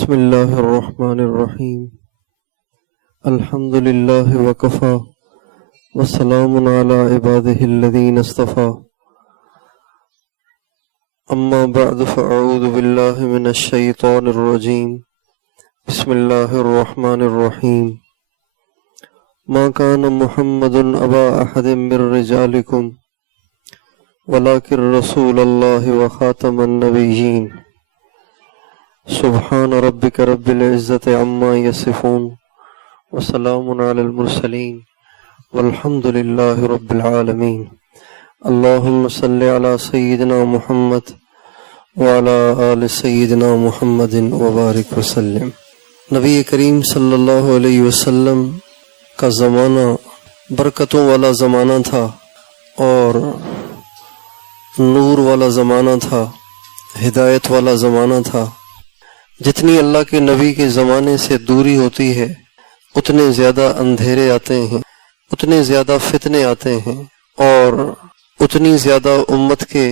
بسم اللہ الرحمن الرحیم الحمد للہ وکفی وسلام علی عبادہ الذین اصطفی اما بعد فاعوذ باللہ من الشیطان الرجیم بسم اللہ الرحمن الرحیم ما کان محمد ابا احد من رجالکم ولکن رسول اللہ وخاتم النبیین سبحان ربک رب العزت عما یصفون وسلام علی المرسلین والحمد للہ رب العالمین اللہم صلی علی سیدنا محمد وعلی آل سیدنا محمد وبارک وسلم۔ نبی کریم صلی اللہ علیہ وسلم کا زمانہ برکتوں والا زمانہ تھا اور نور والا زمانہ تھا، ہدایت والا زمانہ تھا۔ جتنی اللہ کے نبی کے زمانے سے دوری ہوتی ہے اتنے زیادہ اندھیرے آتے ہیں، اتنے زیادہ فتنے آتے ہیں اور اتنی زیادہ امت کے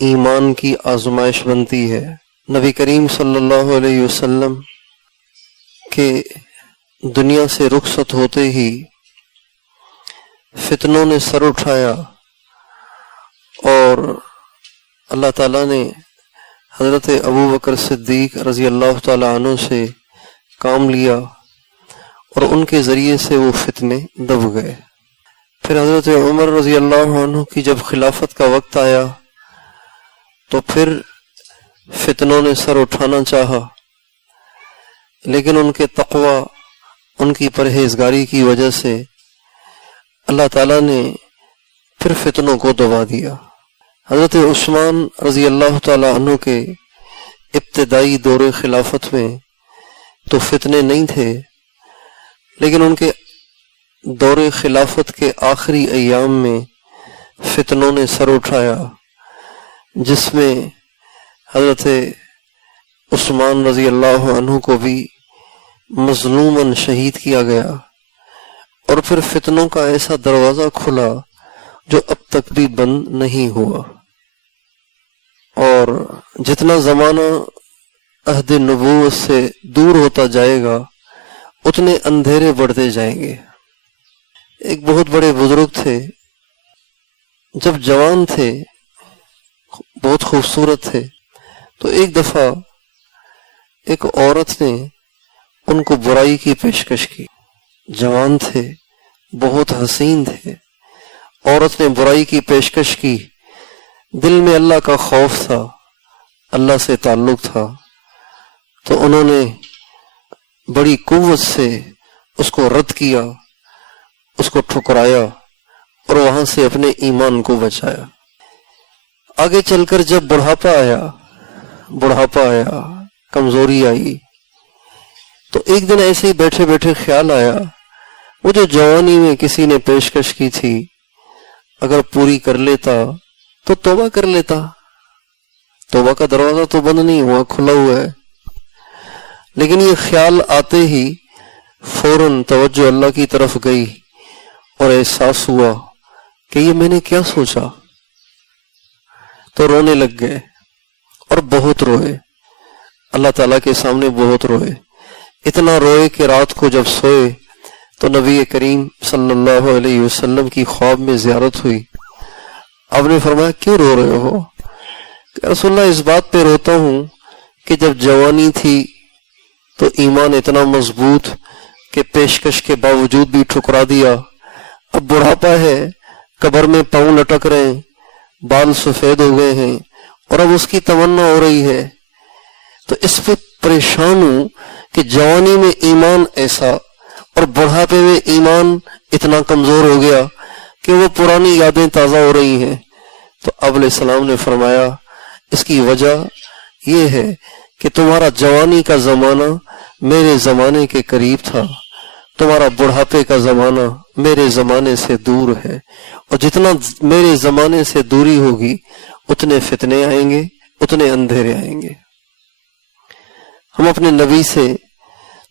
ایمان کی آزمائش بنتی ہے۔ نبی کریم صلی اللہ علیہ وسلم کے دنیا سے رخصت ہوتے ہی فتنوں نے سر اٹھایا اور اللہ تعالیٰ نے حضرت ابو بکر صدیق رضی اللہ تعالی عنہ سے کام لیا اور ان کے ذریعے سے وہ فتنے دب گئے۔ پھر حضرت عمر رضی اللہ عنہ کی جب خلافت کا وقت آیا تو پھر فتنوں نے سر اٹھانا چاہا، لیکن ان کے تقوی، ان کی پرہیزگاری کی وجہ سے اللہ تعالیٰ نے پھر فتنوں کو دبا دیا۔ حضرت عثمان رضی اللہ تعالی عنہ کے ابتدائی دور خلافت میں تو فتنے نہیں تھے، لیکن ان کے دور خلافت کے آخری ایام میں فتنوں نے سر اٹھایا، جس میں حضرت عثمان رضی اللہ عنہ کو بھی مظلوماً شہید کیا گیا، اور پھر فتنوں کا ایسا دروازہ کھلا جو اب تک بھی بند نہیں ہوا، اور جتنا زمانہ عہد نبوت سے دور ہوتا جائے گا اتنے اندھیرے بڑھتے جائیں گے۔ ایک بہت بڑے بزرگ تھے، جب جوان تھے، بہت خوبصورت تھے، تو ایک دفعہ ایک عورت نے ان کو برائی کی پیشکش کی۔ جوان تھے، بہت حسین تھے، عورت نے برائی کی پیشکش کی۔ دل میں اللہ کا خوف تھا، اللہ سے تعلق تھا، تو انہوں نے بڑی قوت سے اس کو رد کیا، اس کو ٹھکرایا اور وہاں سے اپنے ایمان کو بچایا۔ آگے چل کر جب بڑھاپا آیا، کمزوری آئی، تو ایک دن ایسے ہی بیٹھے بیٹھے خیال آیا وہ جو جوانی میں کسی نے پیشکش کی تھی اگر پوری کر لیتا تو توبہ کر لیتا۔ توبہ کا دروازہ تو بند نہیں ہوا، کھلا ہوا ہے، لیکن یہ خیال آتے ہی فوراً توجہ اللہ کی طرف گئی اور احساس ہوا کہ یہ میں نے کیا سوچا، تو رونے لگ گئے اور بہت روئے، اللہ تعالیٰ کے سامنے بہت روئے، اتنا روئے کہ رات کو جب سوئے تو نبی کریم صلی اللہ علیہ وسلم کی خواب میں زیارت ہوئی۔ آپ نے فرمایا کیوں رو رہے ہو؟ کہ رسول اللہ اس بات پہ روتا ہوں کہ جب جوانی تھی تو ایمان اتنا مضبوط کہ پیشکش کے باوجود بھی ٹھکرا دیا، اب بڑھاپا ہے، قبر میں پاؤں لٹک رہے ہیں، بال سفید ہو گئے ہیں اور اب اس کی تمنا ہو رہی ہے، تو اس پہ پریشان ہوں کہ جوانی میں ایمان ایسا اور بڑھاپے میں ایمان اتنا کمزور ہو گیا کہ وہ پرانی یادیں تازہ ہو رہی ہیں۔ تو آپ علیہ السلام نے فرمایا اس کی وجہ یہ ہے کہ تمہارا جوانی کا زمانہ میرے زمانے کے قریب تھا، تمہارا بڑھاپے کا زمانہ میرے زمانے سے دور ہے، اور جتنا میرے زمانے سے دوری ہوگی اتنے فتنے آئیں گے، اتنے اندھیرے آئیں گے۔ ہم اپنے نبی سے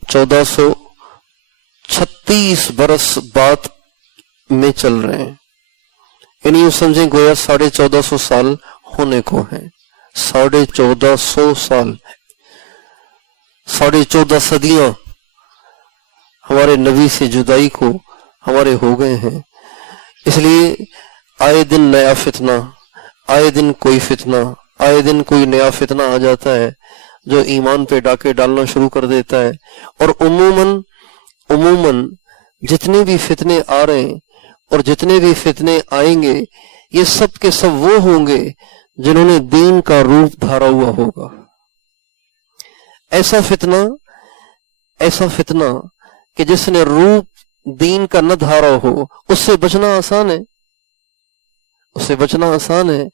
1436 برس بعد میں چل رہے ہیں، یعنی یوں سمجھیں گویا 1450 سال ہونے کو ہیں، 1450 سال 14.5 सदियां हमारे नबी से जुदाई को हमारे हो गए हैं। इसलिए आए दिन नया फितना, आए दिन कोई फितना, आए दिन कोई नया फितना आ जाता है जो ईमान पे डाके डालना शुरू कर देता है। और उमूमन जितने भी फितने आ रहे हैं और जितने भी फितने आएंगे, ये सब के सब वो होंगे जिन्होंने दीन का रूप धारा हुआ होगा। ऐसा फितना कि जिसने रूप दीन का न धारा हो, उससे बचना आसान है, उससे बचना आसान है।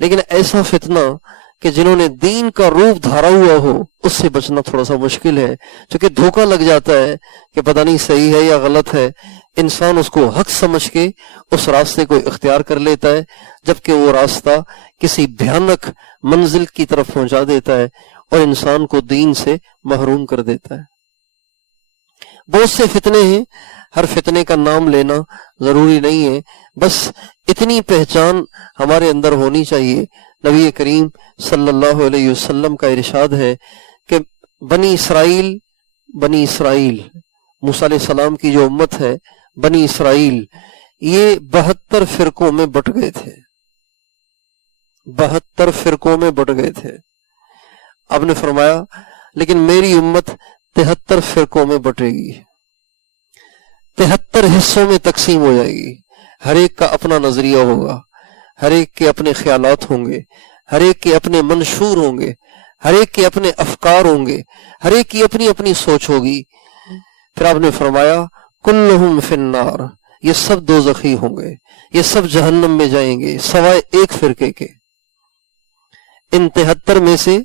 लेकिन ऐसा फितना कि जिन्होंने दीन का रूप धारा हुआ हो, उससे बचना थोड़ा सा मुश्किल है, क्योंकि धोखा लग जाता है कि पता नहीं सही है या गलत है। इंसान उसको हक समझ के उस रास्ते को इख्तियार कर लेता है, जबकि वो रास्ता किसी भयानक मंजिल की तरफ पहुंचा देता है और इंसान को दीन से महरूम कर देता है। बहुत से फितने हैं, हर फितने का नाम लेना जरूरी नहीं है, बस इतनी पहचान हमारे अंदर होनी चाहिए। नबी करीम सल्लल्लाहु अलैहि वसल्लम का इरशाद है कि बनी इसराइल मूसा अलैहि सलाम की जो उम्मत है, बनी इसराइल, ये 72 फिरकों में बट गए थे, 72 फिरकों में बट गए थे। आपने फरमाया लेकिन मेरी उम्मत 73 फिरकों में बटेगी, 73 हिस्सों में तकसीम हो जाएगी। हर एक का अपना नजरिया होगा, हर एक के अपने ख्यालात होंगे, हर एक के अपने मंशूर होंगे, हर एक के अपने अफकार होंगे, हर एक की अपनी अपनी सोच होगी। फिर आपने फरमाया कुल्लुहुम फिन्नार, ये सब दोज़खी होंगे, ये सब जहन्नम में जाएंगे सवाए एक फिरके के। इन 73 में से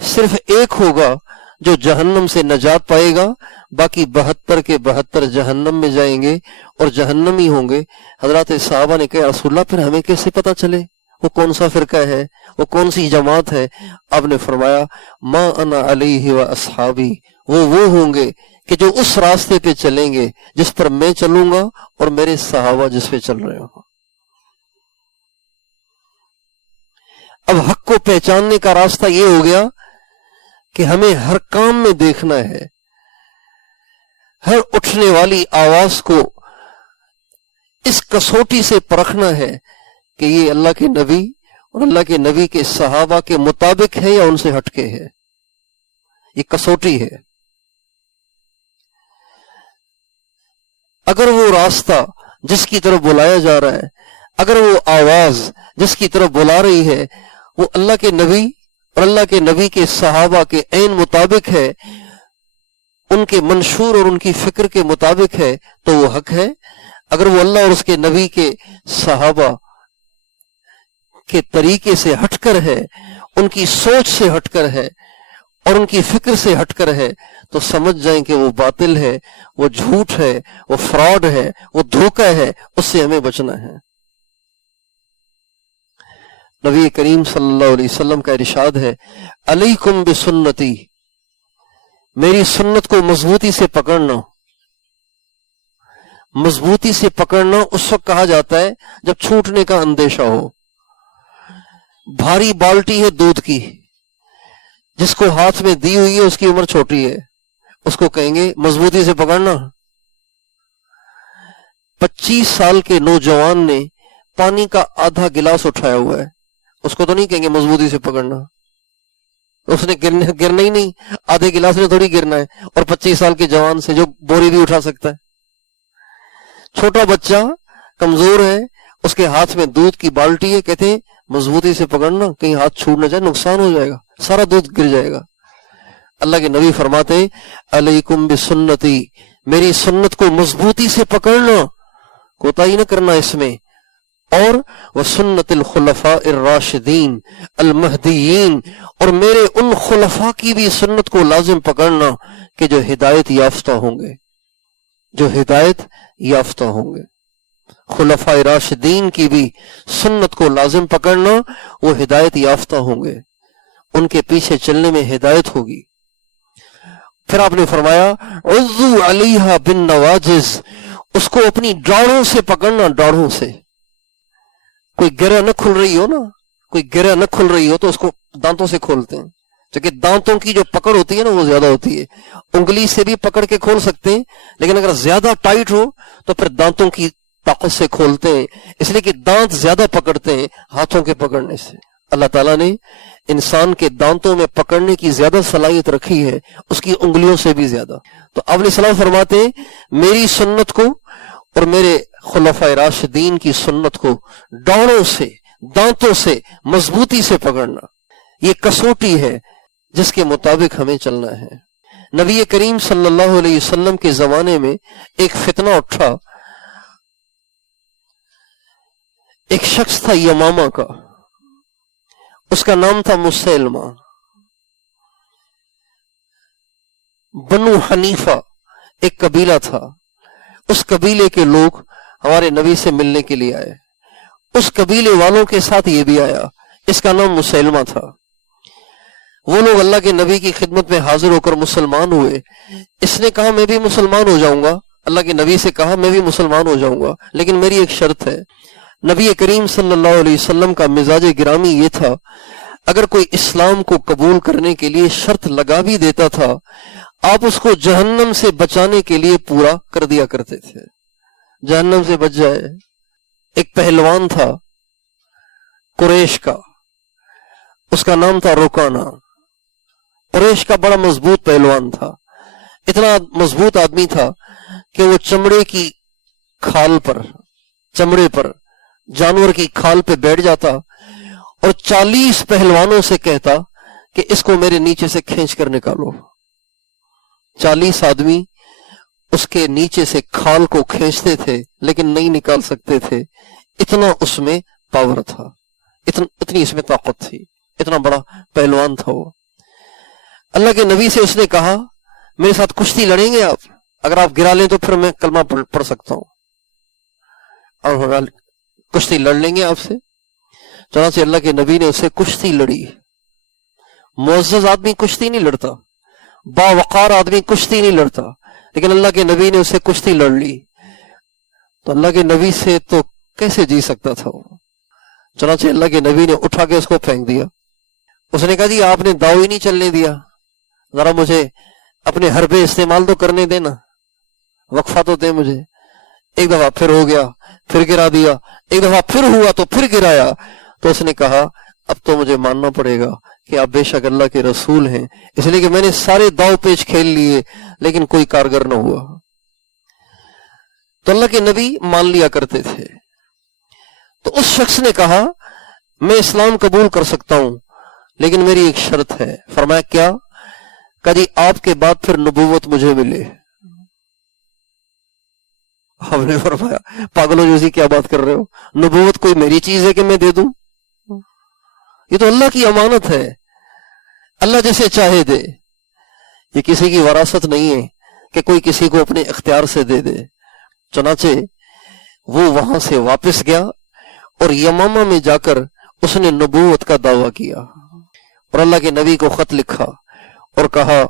सिर्फ एक होगा जो जहन्नम से नजात पाएगा, बाकी 72 के 72 जहन्नम में जाएंगे और जहन्नमी होंगे। हजरत साहबा ने कहा रसूलुल्लाह फिर हमें कैसे पता चले वो कौन सा फिरका है, वो कौन सी जमात है? आपने फरमाया मा अना अलैहि व अस्हाबी, वो होंगे कि जो उस रास्ते पे चलेंगे जिस पर मैं चलूंगा और मेरे सहाबा जिस पे चल रहे हो। अब हक को पहचानने का रास्ता ये हो गया कि हमें हर काम में देखना है, हर उठने वाली आवाज को इस कसौटी से परखना है कि ये अल्लाह के नबी और अल्लाह के नबी के सहाबा के मुताबिक है या उनसे हटके है। ये कसौटी है। अगर वो रास्ता जिसकी तरफ बुलाया जा रहा है, अगर वो आवाज जिसकी तरफ बुला रही है वो अल्लाह के नबी और अल्लाह के नबी के सहाबा के ऐन मुताबिक है, उनके मंशूर और उनकी फिक्र के मुताबिक है, तो वो हक है। अगर वो अल्लाह और उसके नबी के सहाबा के तरीके से हटकर है, उनकी सोच से हटकर है और उनकी फिक्र से हटकर है, तो समझ जाएं कि वो बातिल है, वो झूठ है, वो फ्रॉड है, वो धोखा है, उससे हमें बचना है। नबी करीम सल्लल्लाहु अलैहि वसल्लम का इरशाद है अलैकुम बिसुन्नती, मेरी सुन्नत को मजबूती से पकड़ना। मजबूती से पकड़ना उस वक्त कहा जाता है जब छूटने का अंदेशा हो। भारी बाल्टी है दूध की, जिसको हाथ में दी हुई है उसकी उम्र छोटी है, उसको कहेंगे मजबूती से पकड़ना। 25 साल के नौजवान ने पानी का आधा गिलास उठाया हुआ है, उसको तो नहीं कहेंगे मजबूती से पकड़ना, उसने गिरना ही नहीं, आधे गिलास में थोड़ी गिरना है। और 25 साल के जवान से जो बोरी भी उठा सकता है। छोटा बच्चा कमजोर है, उसके हाथ में दूध की बाल्टी है, कहते हैं मजबूती से पकड़ना, कहीं हाथ छूट ना जाए, नुकसान हो जाएगा, सारा दूध गिर जाएगा। अल्लाह के नबी फरमाते अलैकुम बिसुन्नती, मेरी सुन्नत को मजबूती से पकड़ना, कोताही न करना इसमें। और वह सुन्नतिल खुलफाइर राशिदीन अल महदीयीन, और मेरे उन खुलफा की भी सुन्नत को लाजिम पकड़ना कि जो हिदायत याफ्ता होंगे, जो हिदायत याफ्ता होंगे। खुलफाए राशिदीन की भी सुन्नत को लाजिम पकड़ना, वो हिदायत याफ्ता होंगे, उनके पीछे चलने में हिदायत होगी। फिर आपने फरमाया उज़्ज़ू अलैहा बिन नवाजिज, उसको अपनी डाढ़ों से पकड़ना, डाढ़ों से। कोई गिरह न खुल रही हो ना, कोई गिरह न खुल रही हो तो उसको दांतों से खोलते हैं, क्योंकि दांतों की जो पकड़ होती है ना वो ज्यादा होती है। उंगली से भी पकड़ के खोल सकते हैं, लेकिन अगर ज्यादा टाइट हो तो फिर दांतों की ताकत से खोलते हैं, इसलिए कि दांत ज्यादा पकड़ते हैं हाथों के पकड़ने से। अल्लाह ताला ने इंसान के दांतों में पकड़ने की ज्यादा सलाहियत रखी है उसकी उंगलियों से भी ज्यादा। तो आप सलाम फरमाते हैं मेरी सुन्नत को और मेरे खुलफाए राशिदीन की सुन्नत को डांडों से, दांतों से मजबूती से पकड़ना, ये कसौटी है जिसके मुताबिक हमें चलना है। नबी करीम सल्लल्लाहु अलैहि वसल्लम के जमाने में एक फितना उठा। एक शख्स था यमामा का, उसका नाम था मुसैलमा। बनु हनीफा एक कबीला था, उस कबीले के लोग हमारे नबी से मिलने के लिए आए। उस कबीले वालों के साथ ये भी आया, इसका नाम मुसैलमा था। वो लोग अल्लाह के नबी की खिदमत में हाजिर होकर मुसलमान हुए। इसने कहा मैं भी मुसलमान हो जाऊंगा, अल्लाह के नबी से कहा मैं भी मुसलमान हो जाऊंगा, लेकिन मेरी एक शर्त है। नबी करीम सल्लल्लाहु अलैहि वसल्लम का मिजाज गिरामी ये था, अगर कोई इस्लाम को कबूल करने के लिए शर्त लगा भी देता था, आप उसको जहन्नम से बचाने के लिए पूरा कर दिया करते थे, जहन्नम से बच जाए। एक पहलवान था कुरैश का, उसका नाम था रुकाना। कुरैश का बड़ा मजबूत पहलवान था, इतना मजबूत आदमी था कि वो चमड़े की खाल पर, चमड़े पर जानवर की खाल पे बैठ जाता और 40 पहलवानों से कहता कि इसको मेरे नीचे से खींच कर निकालो। 40 आदमी उसके नीचे से खाल को खींचते थे लेकिन नहीं निकाल सकते थे, इतना उसमें पावर था, इतनी इसमें ताकत थी, इतना बड़ा पहलवान था वो। अल्लाह के नबी से उसने कहा मेरे साथ कुश्ती लड़ेंगे आप, अगर आप गिरा लें तो फिर मैं कलमा पढ़ सकता हूं और कुश्ती लड़ लेंगे आपसे। चनाचे अल्लाह के नबी ने उससे कुश्ती लड़ी। मुअज़्ज़ज़ आदमी कुश्ती नहीं लड़ता, बावकार आदमी कुश्ती नहीं लड़ता, लेकिन अल्लाह के नबी ने उससे कुश्ती लड़ ली। तो अल्लाह के नबी से तो कैसे जी सकता था वो। चनाचे अल्लाह के नबी ने उठा के उसको फेंक दिया। उसने कहा जी आपने दाव ही नहीं चलने दिया, जरा मुझे अपने हरबे इस्तेमाल तो करने देना, वक्फा तो दे मुझे। एक दफा फिर हो गया, फिर गिरा दिया, एक दफा फिर हुआ तो फिर गिराया। तो उसने कहा अब तो मुझे मानना पड़ेगा कि आप बेशक अल्लाह के रसूल हैं, इसलिए कि मैंने सारे दाव पेच खेल लिए लेकिन कोई कारगर न हुआ। तो अल्लाह के नबी मान लिया करते थे। तो उस शख्स ने कहा मैं इस्लाम कबूल कर सकता हूं लेकिन मेरी एक शर्त है। फरमाया क्या? कभी आपके बाद फिर नबूवत मुझे मिले। हमने फरमाया पागलों जैसी क्या बात कर रहे हो, नबूवत कोई मेरी चीज है कि मैं दे दूं? ये तो अल्लाह की अमानत है, अल्लाह जैसे चाहे दे। ये किसी की वरासत नहीं है कि कोई किसी को अपने इख्तियार से दे दे। चनाचे वो वहां से वापस गया और यमामा में जाकर उसने नबूवत का दावा किया और अल्लाह के नबी को खत लिखा और कहा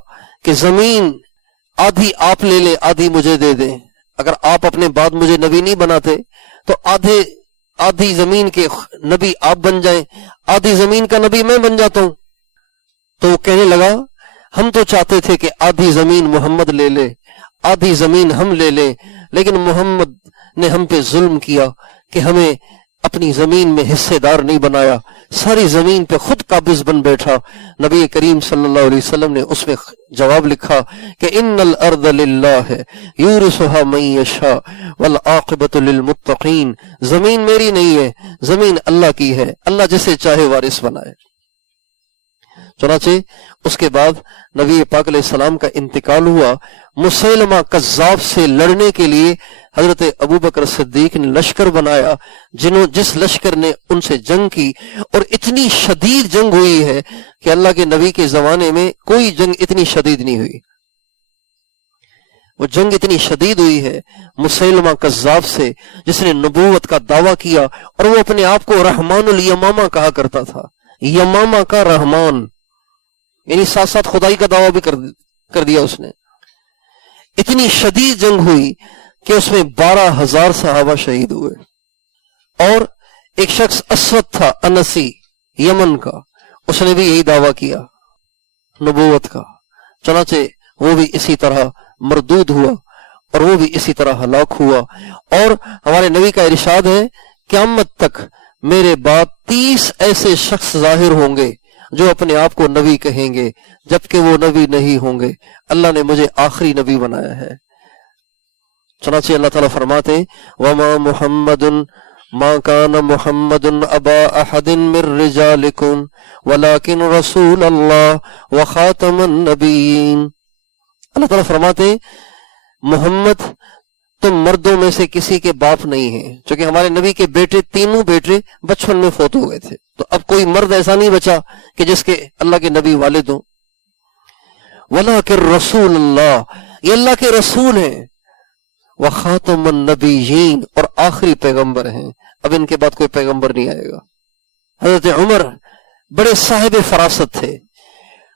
कि जमीन आधी आप ले ले, आधी मुझे दे दें। अगर आप अपने बाद मुझे नबी नहीं बनाते तो आधी जमीन के नबी आप बन जाएं, आधी जमीन का नबी मैं बन जाता हूं। तो वो कहने लगा हम तो चाहते थे कि आधी जमीन मोहम्मद ले ले, आधी जमीन हम ले लें, लेकिन मोहम्मद ने हम पे जुल्म किया कि हमें अपनी जमीन में हिस्सेदार नहीं बनाया, सारी जमीन पे खुद काबिज बन बैठा। नबी करीम सल्लल्लाहु अलैहि वसल्लम ने उसमें जवाब लिखा कि इन्नल अर्द लिल्लाह यूरिसुहा मन यशा वल आक़िबतु लिल मुत्तक़ीन। जमीन मेरी नहीं है, जमीन अल्लाह की है, अल्लाह जिसे चाहे वारिस बनाए। चुनाचे उसके बाद नबी पाक अलैहिस्सलाम का इंतकाल हुआ। मुसैलमा कज़्ज़ाब से लड़ने के लिए हजरत अबू बकर सिद्दीक ने लश्कर बनाया, जिस लश्कर ने उनसे जंग की, और इतनी शदीद जंग हुई है कि अल्लाह के नबी के जमाने में कोई जंग इतनी शदीद नहीं हुई। वो जंग इतनी शदीद हुई है मुसैलमा कज़्ज़ाब से, जिसने नबूवत का दावा किया और वो अपने आप को रहमानुल यमामा कहा करता था। यमामा का रहमान, यानी साथ साथ खुदाई का दावा भी कर दिया उसने। इतनी शदीद जंग हुई कि उसमें 12,000 सहाबा शहीद हुए। और एक शख्स असवद था अनसी यमन का, उसने भी यही दावा किया। नबूवत का। चनाचे वो भी इसी तरह मरदूद हुआ और वो भी इसी तरह हलाक हुआ। और हमारे नबी का इरशाद है, क़यामत तक मेरे बाद 30 ऐसे शख्स जाहिर होंगे जो अपने आप को नबी कहेंगे जबकि वो नबी नहीं होंगे। अल्लाह ने मुझे आखिरी नबी बनाया है। चनाचे अल्लाह ताला फरमाते, वमा मुहम्मदुन मा कान मुहम्मदुन अबा अहदिन मिर रिजालिकुम वलाकिन रसूल अल्लाह व खातमुन नबीयीन। अल्लाह ताला फरमाते, मोहम्मद तुम मर्दों में से किसी के बाप नहीं है, क्योंकि हमारे नबी के बेटे, तीनों बेटे बचपन में फौत हो गए थे, तो अब कोई मर्द ऐसा नहीं बचा कि जिसके अल्लाह के नबी वालिद हो। वलाकिन रसूल अल्लाह, ये अल्लाह के रसूल हैं, व खातमुन नबीयीन, और आखिरी पैगंबर हैं। अब इनके बाद कोई पैगंबर नहीं आएगा। हजरत उमर बड़े साहिब फरासत थे।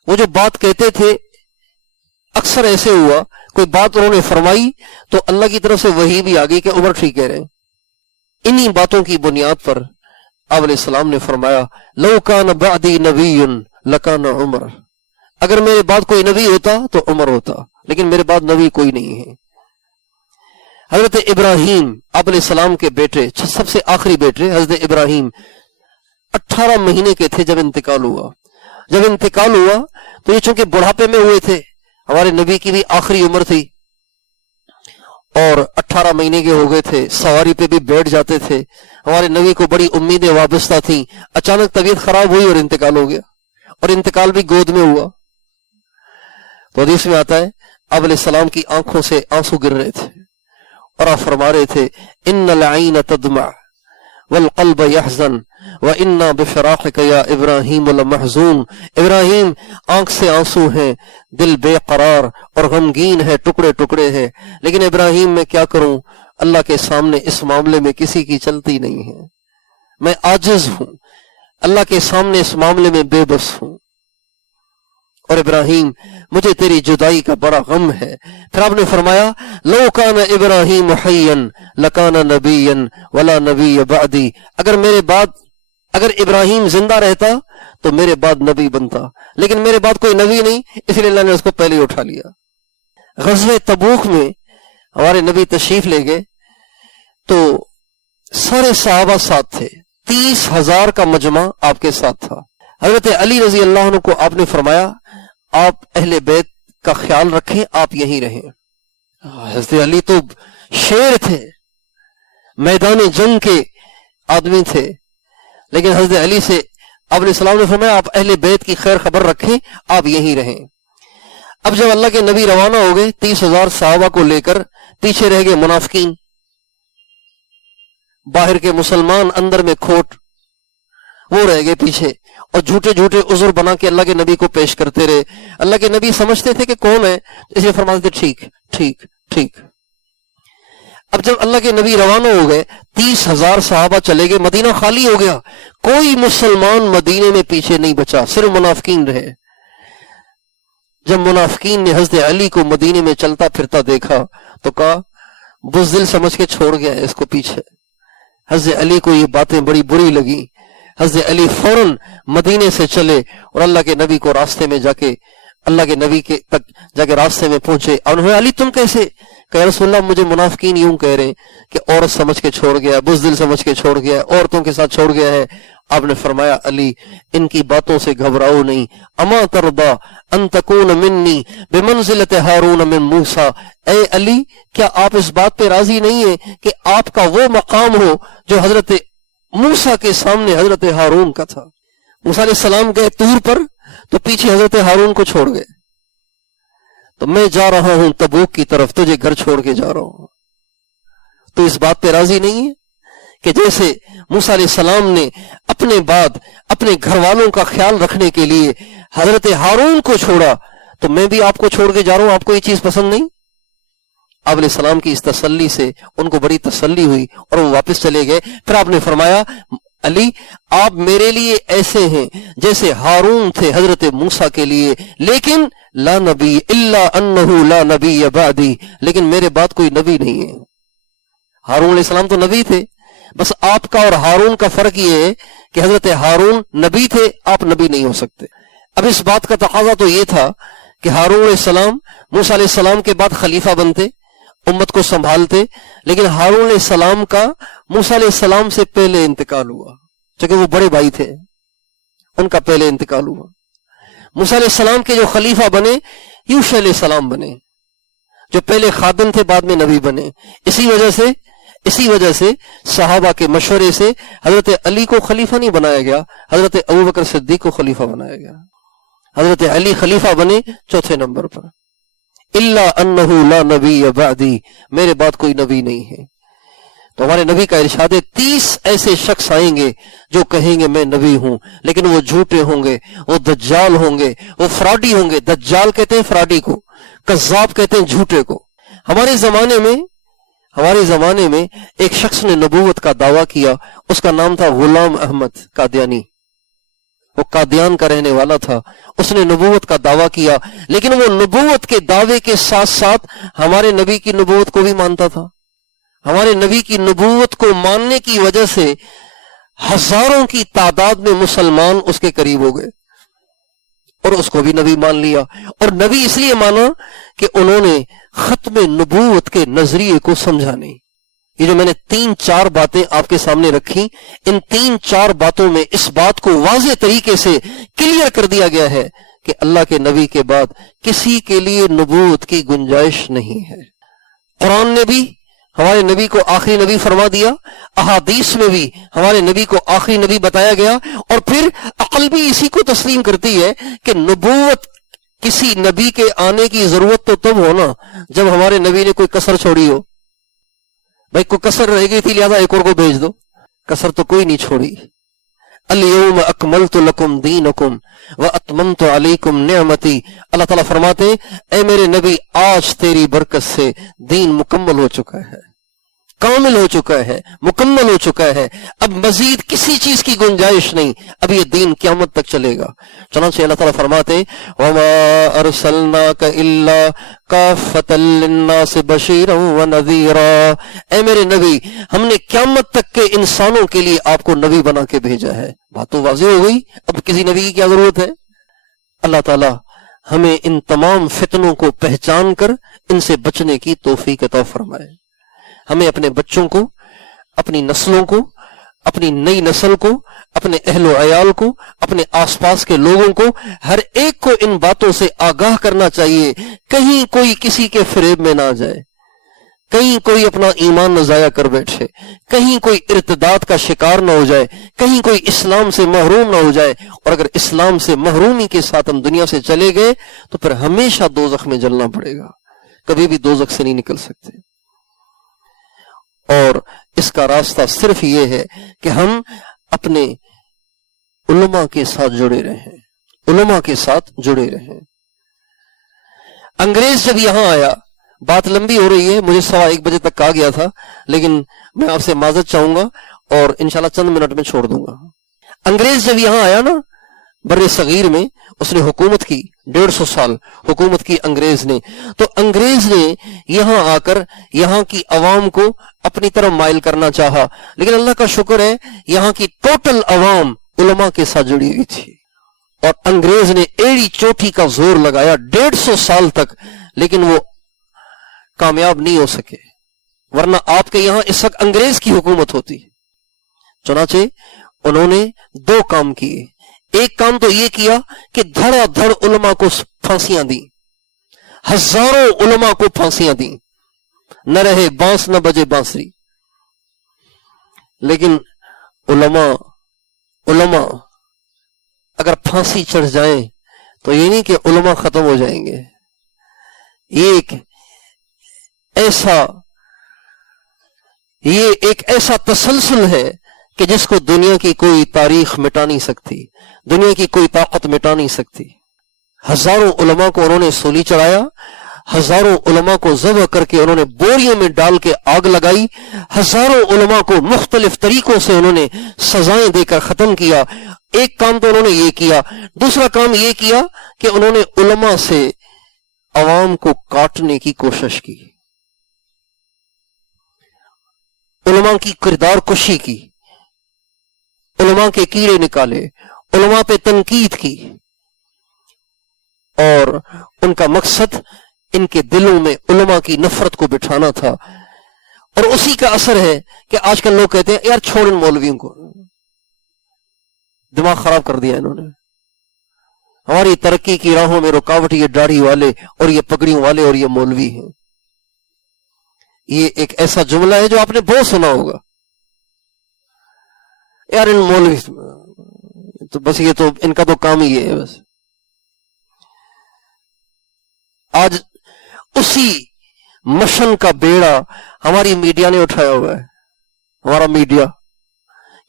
वो जो बात कहते थे, अक्सर ऐसे हुआ कोई बात उन्होंने फरमाई तो अल्लाह की तरफ से वही भी आ गई कि उमर ठीक कह रहे हैं। इन्हीं बातों की बुनियाद पर आप अलैहिस्सलाम ने फरमाया, लौ कान बअदी नबियुन लकान उमर, अगर मेरे बाद कोई नबी होता तो उमर होता, लेकिन मेरे बाद नबी कोई नहीं है। हजरत इब्राहिम आप अलैहिस्सलाम के बेटे, सबसे आखिरी बेटे हजरत इब्राहिम 18 महीने के थे जब इंतकाल हुआ। जब इंतकाल हुआ तो ये चूंकि बुढ़ापे में हुए थे, हमारे नबी की भी आखिरी उम्र थी और 18 महीने के हो गए थे, सवारी पे भी बैठ जाते थे। हमारे नबी को बड़ी उम्मीदें वाबस्ता थी। अचानक तबीयत खराब हुई और इंतकाल हो गया, और इंतकाल भी गोद में हुआ। तो हदीस में आता है, आप अलैहिस्सलाम की आंखों से आंसू गिर रहे थे और आप फरमा रहे थे, इन्नल ऐन तदमा वल क़ल्ब यहज़न व इन्ना बिफ़राक़िका या इब्राहीम लमहज़ून। इब्राहिम आंख से आंसू हैं, दिल बेकरार और गमगीन है, टुकड़े टुकड़े हैं। लेकिन इब्राहिम मैं क्या करूं, अल्लाह के सामने इस मामले में किसी की चलती नहीं है, मैं आजिज हूं, अल्लाह के सामने इस मामले में बेबस हूं। और इब्राहिम मुझे तेरी जुदाई का बड़ा गम है। फिर आपने फरमाया, लो कान इब्राहिम हय्यन लकान नबिय्यन वला नबी बअदी, अगर मेरे बाद, अगर इब्राहिम जिंदा रहता तो मेरे बाद नबी बनता, लेकिन मेरे बाद कोई नबी नहीं, इसलिए अल्लाह ने उसको पहले ही उठा लिया। ग़ज़वे तबूक में हमारे नबी तशरीफ ले गए तो सारे सहाबा साथ थे, 30,000 का मजमा आपके साथ था। हजरत अली रजी अल्लाह अन्हु को आपने फरमाया, आप अहले बैत का ख्याल रखें, आप यहीं रहें। हजरत अली तो शेर थे, मैदान जंग के आदमी थे, लेकिन हजरत अली से आपने सलाम ने फरमाया, आप अहले बैत की खैर खबर रखें, आप यहीं रहें। अब जब अल्लाह के नबी रवाना हो गए 30,000 सहाबा को लेकर, पीछे रह गए मुनाफिकीन, बाहर के मुसलमान, अंदर में खोट, वो रह गए पीछे और झूठे झूठे उज़्र बना के अल्लाह के नबी को पेश करते रहे। अल्लाह के नबी समझते थे कि कौन है, इसलिए फरमाते थे ठीक ठीक ठीक। अब जब अल्लाह के नबी रवाना हो गए, 30,000 सहाबा चले गए, मदीना खाली हो गया, कोई मुसलमान मदीने में पीछे नहीं बचा, सिर्फ मुनाफिकीन रहे। जब मुनाफिकीन ने हजरत अली को मदीने में चलता फिरता देखा तो कहा, बुज़दिल समझ के छोड़ गया है इसको पीछे। हजरत अली को ये बातें बड़ी बुरी लगी। हजरत अली फौरन मदीने से चले और अल्लाह के नबी को रास्ते में जाके, अल्लाह के नबी के तक जाके रास्ते में पहुंचे और उन्होंने, अली तुम कैसे? कहा, रसूलल्लाह मुझे मुनाफिकीन यूं कह रहे हैं कि औरत समझ के छोड़ गया, बुज़दिल समझ के छोड़ गया, औरतों के साथ छोड़ गया है। आपने फरमाया, अली इनकी बातों से घबराओ नहीं। अमा तरदा अन तकून मिन्नी बिमंज़िलत हारून मिन मूसा, ए अली क्या आप इस बात पे राजी नहीं है कि आपका वो मकाम हो जो हजरत मूसा के सामने हजरत हारून का था? मूसा अलैहिस्सलाम गए तूर पर तो पीछे हजरत हारून को छोड़ गए, तो मैं जा रहा हूं तबूक की तरफ, तुझे घर छोड़ के जा रहा हूं, तो इस बात पे राजी नहीं है कि जैसे मूसा अलैहिस्सलाम ने अपने बाद अपने घर वालों का ख्याल रखने के लिए हजरत हारून को छोड़ा, तो मैं भी आपको छोड़ के जा रहा हूं, आपको ये चीज पसंद नहीं? आप अलैहिस्सलाम की इस तसल्ली से उनको बड़ी तसल्ली हुई और वो वापस चले गए। फिर आपने फरमाया, अली आप मेरे लिए ऐसे हैं जैसे हारून थे हजरत मूसा के लिए, लेकिन ला नबी इल्ला अन्नहु ला नबी बादी, लेकिन मेरे बाद कोई नबी नहीं है। हारून अलैहिस्सलाम तो नबी थे, बस आपका और हारून का फर्क ये है कि हजरत हारून नबी थे, आप नबी नहीं हो सकते। اب اس بات کا تقاضا تو یہ تھا کہ ہارون علیہ السلام موسیٰ علیہ السلام کے بعد خلیفہ بنتے، امت کو سنبھالتے، لیکن ہارون علیہ السلام کا موسیٰ علیہ السلام سے پہلے انتقال ہوا، چونکہ وہ بڑے بھائی تھے، ان کا پہلے انتقال ہوا۔ موسیٰ علیہ السلام کے جو خلیفہ بنے یوشع علیہ السلام بنے، جو پہلے خادم تھے بعد میں نبی بنے۔ اسی وجہ سے صحابہ کے مشورے سے حضرت علی کو خلیفہ نہیں بنایا گیا، حضرت ابوبکر صدیق کو خلیفہ بنایا گیا۔ حضرت علی خلیفہ بنے چوتھے نمبر پر۔ الا انہ لا نبی بعدی، میرے بعد کوئی نبی نہیں ہے۔ تو ہمارے نبی کا ارشاد ہے 30 ایسے شخص آئیں گے جو کہیں گے میں نبی ہوں، لیکن وہ جھوٹے ہوں گے، وہ دجال ہوں گے، وہ فراڈی ہوں گے۔ دجال کہتے ہیں فراڈی کو، کذاب کہتے ہیں جھوٹے کو۔ ہمارے زمانے میں ایک شخص نے نبوت کا دعویٰ کیا، اس کا نام تھا غلام احمد قادیانی، وہ قادیان کا رہنے والا تھا۔ اس نے نبوت کا دعویٰ کیا، لیکن وہ نبوت کے دعوے کے ساتھ ساتھ ہمارے نبی کی نبوت کو بھی مانتا تھا۔ ہمارے نبی کی نبوت کو ماننے کی وجہ سے ہزاروں کی تعداد میں مسلمان اس کے قریب ہو گئے، اور اس کو بھی نبی مان لیا۔ اور نبی اس لیے مانا کہ انہوں نے ختم نبوت کے نظریے کو سمجھا نہیں۔ یہ جو میں نے 3-4 باتیں آپ کے سامنے رکھی، ان 3-4 باتوں میں اس بات کو واضح طریقے سے کلیئر کر دیا گیا ہے کہ اللہ کے نبی کے بعد کسی کے لیے نبوت کی گنجائش نہیں ہے۔ قرآن نے بھی ہمارے نبی کو آخری نبی فرما دیا، احادیث میں بھی ہمارے نبی کو آخری نبی بتایا گیا، اور پھر عقل بھی اسی کو تسلیم کرتی ہے کہ نبوت کسی نبی کے آنے کی ضرورت تو تب ہونا جب ہمارے نبی نے کوئی کسر چھوڑی ہو۔ بھائی کوئی کسر رہ گئی تھی لہذا ایک اور کو بھیج دو، کسر تو کوئی نہیں چھوڑی۔ الیوم اکملت لکم دینکم واتممت علیکم نعمتی، اللہ تعالیٰ فرماتے ہیں اے میرے نبی آج تیری برکت سے دین مکمل ہو چکا ہے، کامل ہو چکا ہے، مکمل ہو چکا ہے، اب مزید کسی چیز کی گنجائش نہیں، اب یہ دین قیامت تک چلے گا۔ چنانچہ اللہ تعالیٰ فرماتے ہیں وَمَا أَرْسَلْنَاكَ إِلَّا كَافَّةً لِلنَّاسِ بَشِيرًا وَنَذِيرًا، اے میرے نبی ہم نے قیامت تک کے انسانوں کے لیے آپ کو نبی بنا کے بھیجا ہے۔ بات تو واضح ہو گئی، اب کسی نبی کی کیا ضرورت ہے؟ اللہ تعالیٰ ہمیں ان تمام فتنوں کو پہچان کر ان سے بچنے کی توفیق عطا فرمائے۔ ہمیں اپنے بچوں کو، اپنی نسلوں کو، اپنی نئی نسل کو، اپنے اہل و عیال کو، اپنے آس پاس کے لوگوں کو، ہر ایک کو ان باتوں سے آگاہ کرنا چاہیے، کہیں کوئی کسی کے فریب میں نہ آ جائے، کہیں کوئی اپنا ایمان نہ ضائع کر بیٹھے، کہیں کوئی ارتداد کا شکار نہ ہو جائے، کہیں کوئی اسلام سے محروم نہ ہو جائے۔ اور اگر اسلام سے محرومی کے ساتھ ہم دنیا سے چلے گئے تو پھر ہمیشہ دوزخ میں جلنا پڑے گا، کبھی بھی دوزخ سے نہیں نکل سکتے۔ اور اس کا راستہ صرف یہ ہے کہ ہم اپنے علماء کے ساتھ جڑے رہیں، علماء کے ساتھ جڑے رہیں۔ انگریز جب یہاں آیا، بات لمبی ہو رہی ہے، مجھے 1:15 بجے تک کہا گیا تھا، لیکن میں آپ سے معذرت چاہوں گا اور انشاءاللہ چند منٹ میں چھوڑ دوں گا۔ انگریز جب یہاں آیا نا بر صغیر میں، اس نے حکومت کی 150 سال حکومت کی انگریز نے، تو انگریز نے یہاں آ کر یہاں کی عوام کو اپنی طرف مائل کرنا چاہا، لیکن اللہ کا شکر ہے یہاں کی ٹوٹل عوام علماء کے ساتھ جڑی ہوئی تھی، اور انگریز نے ایڑی چوٹی کا زور لگایا 150 سال تک، لیکن وہ کامیاب نہیں ہو سکے، ورنہ آپ کے یہاں اس وقت انگریز کی حکومت ہوتی۔ چنانچہ انہوں نے 2 کام کیے۔ ایک کام تو یہ کیا کہ دھڑا دھڑ علماء کو پھانسیاں دیں، ہزاروں علماء کو پھانسیاں دیں، نہ رہے بانس نہ بجے بانسری۔ لیکن علماء اگر پھانسی چڑھ جائیں تو یہ نہیں کہ علماء ختم ہو جائیں گے، یہ ایک ایسا تسلسل ہے کہ جس کو دنیا کی کوئی تاریخ مٹا نہیں سکتی، دنیا کی کوئی طاقت مٹا نہیں سکتی۔ ہزاروں علماء کو انہوں نے سولی چڑھایا، ہزاروں علماء کو ذبح کر کے انہوں نے بوریوں میں ڈال کے آگ لگائی، ہزاروں علماء کو مختلف طریقوں سے انہوں نے سزائیں دے کر ختم کیا۔ ایک کام تو انہوں نے یہ کیا، دوسرا کام یہ کیا کہ انہوں نے علماء سے عوام کو کاٹنے کی کوشش کی، علماء کی کردار کشی کی، علماء کے کیڑے نکالے، علماء پہ تنقید کی، اور ان کا مقصد ان کے دلوں میں علماء کی نفرت کو بٹھانا تھا. اور اسی کا اثر ہے کہ آج کل لوگ کہتے ہیں یار چھوڑ ان مولویوں کو، دماغ خراب کر دیا انہوں نے، ہماری ترقی کی راہوں میں رکاوٹ یہ داڑھی والے اور یہ پگڑیوں والے اور یہ مولوی ہیں. یہ ایک ایسا جملہ ہے جو آپ نے بہت سنا ہوگا، یار ان مولوی تو بس یہ تو ان کا تو کام ہی ہے بس. آج اسی مشن کا بیڑا ہماری میڈیا نے اٹھایا ہوا ہے. ہمارا میڈیا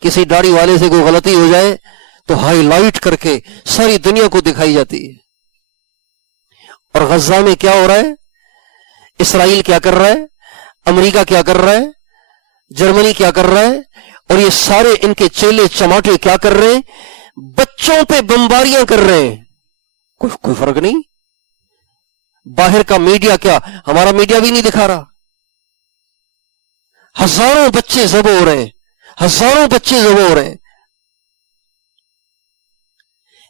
کسی داڑھی والے سے کوئی غلطی ہو جائے تو ہائی لائٹ کر کے ساری دنیا کو دکھائی جاتی ہے. اور غزہ میں کیا ہو رہا ہے، اسرائیل کیا کر رہا ہے، امریکہ کیا کر رہا ہے، جرمنی کیا کر رہا ہے، اور یہ سارے ان کے چیلے چماٹے کیا کر رہے ہیں، بچوں پہ بمباریاں کر رہے ہیں. کوئی فرق نہیں. باہر کا میڈیا کیا، ہمارا میڈیا بھی نہیں دکھا رہا. ہزاروں بچے ذبح ہو رہے ہیں، ہزاروں بچے ذبح ہو رہے ہیں.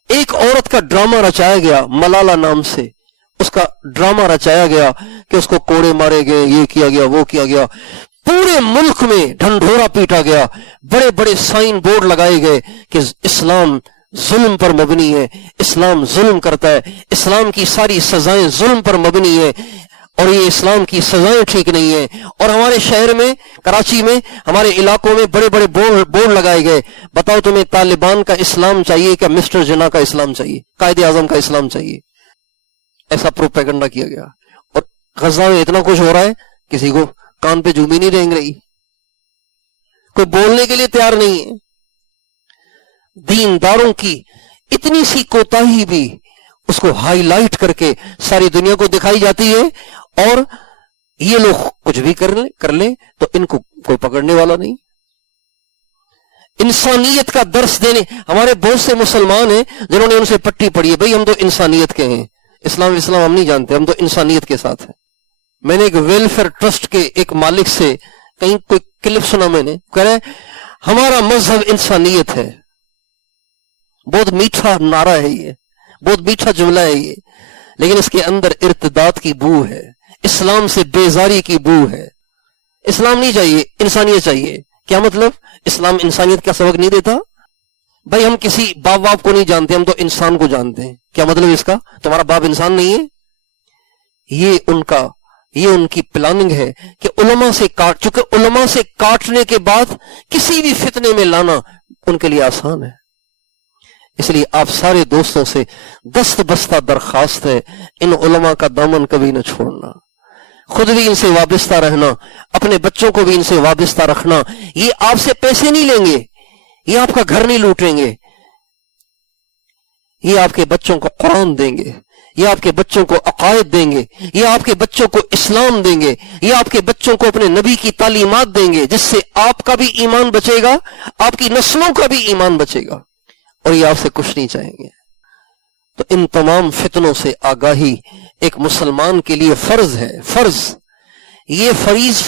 ایک عورت کا ڈرامہ رچایا گیا ملالہ نام سے، اس کا ڈرامہ رچایا گیا کہ اس کو کوڑے مارے گئے، یہ کیا گیا وہ کیا گیا. پورے ملک میں ڈھنڈورا پیٹا گیا، بڑے بڑے سائن بورڈ لگائے گئے کہ اسلام ظلم پر مبنی ہے، اسلام ظلم کرتا ہے، اسلام کی ساری سزائیں ظلم پر مبنی ہے، اور یہ اسلام کی سزائیں ٹھیک نہیں ہیں. اور ہمارے شہر میں، کراچی میں، ہمارے علاقوں میں بڑے بڑے بورڈ لگائے گئے، بتاؤ تمہیں طالبان کا اسلام چاہیے کیا مسٹر جناح کا اسلام چاہیے، قائد اعظم کا اسلام چاہیے. ایسا پروپیگنڈا کیا گیا. اور غزہ میں اتنا کچھ ہو رہا ہے، کسی کو کان پہ جومی نہیں رینگ رہی، کوئی بولنے کے لیے تیار نہیں ہے. دینداروں کی اتنی سی کوتاہی بھی اس کو ہائی لائٹ کر کے ساری دنیا کو دکھائی جاتی ہے، اور یہ لوگ کچھ بھی کر لیں تو ان کو کوئی پکڑنے والا نہیں. انسانیت کا درس دینے، ہمارے بہت سے مسلمان ہیں جنہوں نے ان سے پٹی پڑی ہے، بھئی ہم تو انسانیت کے ہیں، اسلام ہم نہیں جانتے، ہم تو انسانیت کے ساتھ ہیں. میں نے ایک ویلفیئر ٹرسٹ کے ایک مالک سے کہیں کوئی کلپ سنا، میں نے کہہ رہا ہے ہمارا مذہب انسانیت ہے. بہت میٹھا نعرہ ہے یہ، بہت میٹھا جملہ ہے یہ، لیکن اس کے اندر ارتداد کی بو ہے، اسلام سے بیزاری کی بو ہے. اسلام نہیں چاہیے، انسانیت چاہیے. کیا مطلب؟ اسلام انسانیت کا سبق نہیں دیتا؟ بھائی ہم کسی باپ کو نہیں جانتے، ہم تو انسان کو جانتے ہیں. کیا مطلب اس کا؟ تمہارا باپ انسان نہیں ہے؟ یہ ان کی پلاننگ ہے کہ علماء سے چونکہ علماء سے کاٹنے کے بعد کسی بھی فتنے میں لانا ان کے لیے آسان ہے. اس لیے آپ سارے دوستوں سے دست بستہ درخواست ہے، ان علماء کا دامن کبھی نہ چھوڑنا، خود بھی ان سے وابستہ رہنا، اپنے بچوں کو بھی ان سے وابستہ رکھنا. یہ آپ سے پیسے نہیں لیں گے، یہ آپ کا گھر نہیں لوٹیں گے، یہ آپ کے بچوں کو قرآن دیں گے، یہ آپ کے بچوں کو عقائد دیں گے، یہ آپ کے بچوں کو اسلام دیں گے، یہ آپ کے بچوں کو اپنے نبی کی تعلیمات دیں گے، جس سے آپ کا بھی ایمان بچے گا، آپ کی نسلوں کا بھی ایمان بچے گا، اور یہ آپ سے کچھ نہیں چاہیں گے. تو ان تمام فتنوں سے آگاہی ایک مسلمان کے لیے فرض ہے. یہ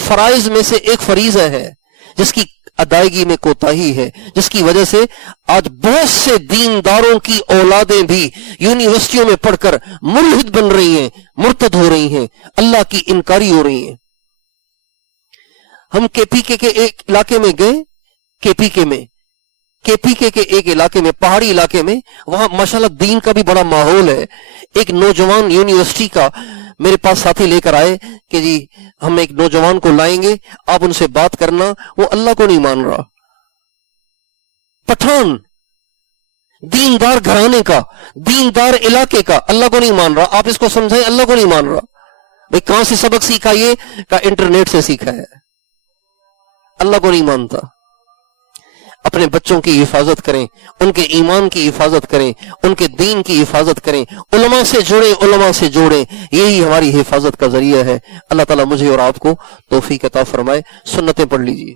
فرائض میں سے ایک فریضہ ہے جس کی ادائیگی میں کوتاہی ہے، جس کی وجہ سے آج بہت سے دینداروں کی اولادیں بھی یونیورسٹیوں میں پڑھ کر ملحد بن رہی ہیں، مرتد ہو رہی ہیں، اللہ کی انکاری ہو رہی ہیں. ہم کے پی کے ایک علاقے میں گئے، کے پی کے ایک علاقے میں، پہاڑی علاقے میں، وہاں ماشاءاللہ دین کا بھی بڑا ماحول ہے. ایک نوجوان یونیورسٹی کا میرے پاس ساتھی لے کر آئے کہ جی ہم ایک نوجوان کو لائیں گے، آپ ان سے بات کرنا. وہ اللہ کو نہیں مان رہا، پٹھان، دیندار گھرانے کا، دیندار علاقے کا، اللہ کو نہیں مان رہا. آپ اس کو سمجھائیں، اللہ کو نہیں مان رہا. بھئی کہاں سے سبق سیکھا؟ یہ کہ انٹرنیٹ سے سیکھا ہے. اللہ کو نہیں مانتا. اپنے بچوں کی حفاظت کریں، ان کے ایمان کی حفاظت کریں، ان کے دین کی حفاظت کریں، علماء سے جوڑیں. یہی ہماری حفاظت کا ذریعہ ہے. اللہ تعالیٰ مجھے اور آپ کو توفیق عطا فرمائے. سنتیں پڑھ لیجئے.